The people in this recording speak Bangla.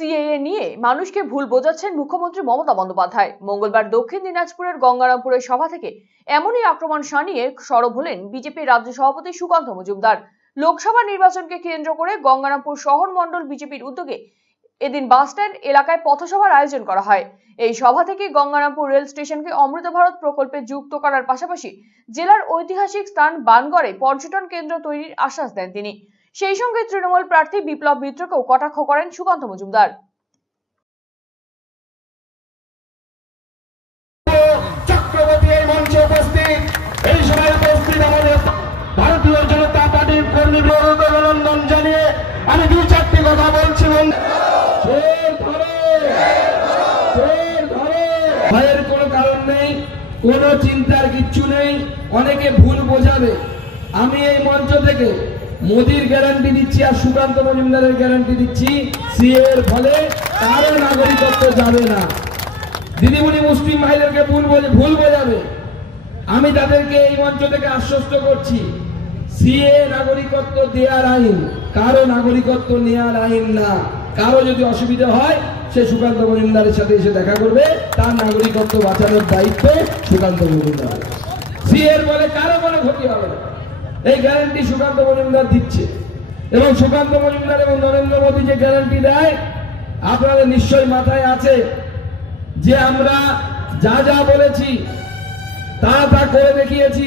সিএএ নিয়ে মানুষকে ভুল বোঝাচ্ছেন মুখ্যমন্ত্রী মমতা বন্দ্যোপাধ্যায়। মঙ্গলবার দক্ষিণ দিনাজপুরের গঙ্গারামপুরের সভা থেকে এমনই আক্রমণ শানিয়ে সরব হলেন বিজেপি রাজ্য সভাপতি সুকান্ত মজুমদার। লোকসভা নির্বাচনকে কেন্দ্র করে গঙ্গারামপুর শহর মণ্ডল বিজেপির উদ্যোগে এদিন বাসস্ট্যান্ড এলাকায় পথসভার আয়োজন করা হয়। এই সভা থেকে গঙ্গারামপুর রেল স্টেশনকে অমৃত ভারত প্রকল্পে যুক্ত করার পাশাপাশি জেলার ঐতিহাসিক স্থান বানগড়ে পর্যটন কেন্দ্র তৈরির আশ্বাস দেন তিনি। সেই সঙ্গে তৃণমূল প্রার্থী বিপ্লব মিত্রকেও কটাক্ষ করেন সুকান্ত মজুমদার। ভারতীয় জনতা পার্টির কর্মীদের অভিনন্দন জানিয়ে আমি দু চারটি কথা বলছি। ভয়ের কোনো কারণ নেই, কোনো চিন্তার কিচ্ছু নেই। অনেকে ভুল বোঝাবে। আমি এই মঞ্চ থেকে মোদির গ্যারান্টি দিচ্ছি আর সুকান্ত মজুমদারের গ্যারান্টি দিচ্ছি, সিএ এর ফলে কারো নাগরিকত্ব যাবে না। দিদিমণি মুসলিম ভাইদেরকে ভুল বোঝাবে। আমি তাদেরকে এই মঞ্চ থেকে আশ্বস্ত করছি, সিএ নাগরিকত্ব দেওয়ার আইন, কারো নাগরিকত্ব নেওয়ার আইন না। কারো যদি অসুবিধা হয় সে সুকান্ত মজুমদারের সাথে এসে দেখা করবে, তার নাগরিকত্ব বাঁচানোর দায়িত্ব সুকান্ত মজুমদার। সিএ এর বলে কারো কোনো ক্ষতি হবে না, এই গ্যারান্টি সুকান্ত মজুমদার দিচ্ছে। এবং সুকান্ত মজুমদার এবং নরেন্দ্র মোদী যে গ্যারান্টি দেয়, আপনাদের নিশ্চয়ই মাথায় আছে যে আমরা যা যা বলেছি তা করে দেখিয়েছি।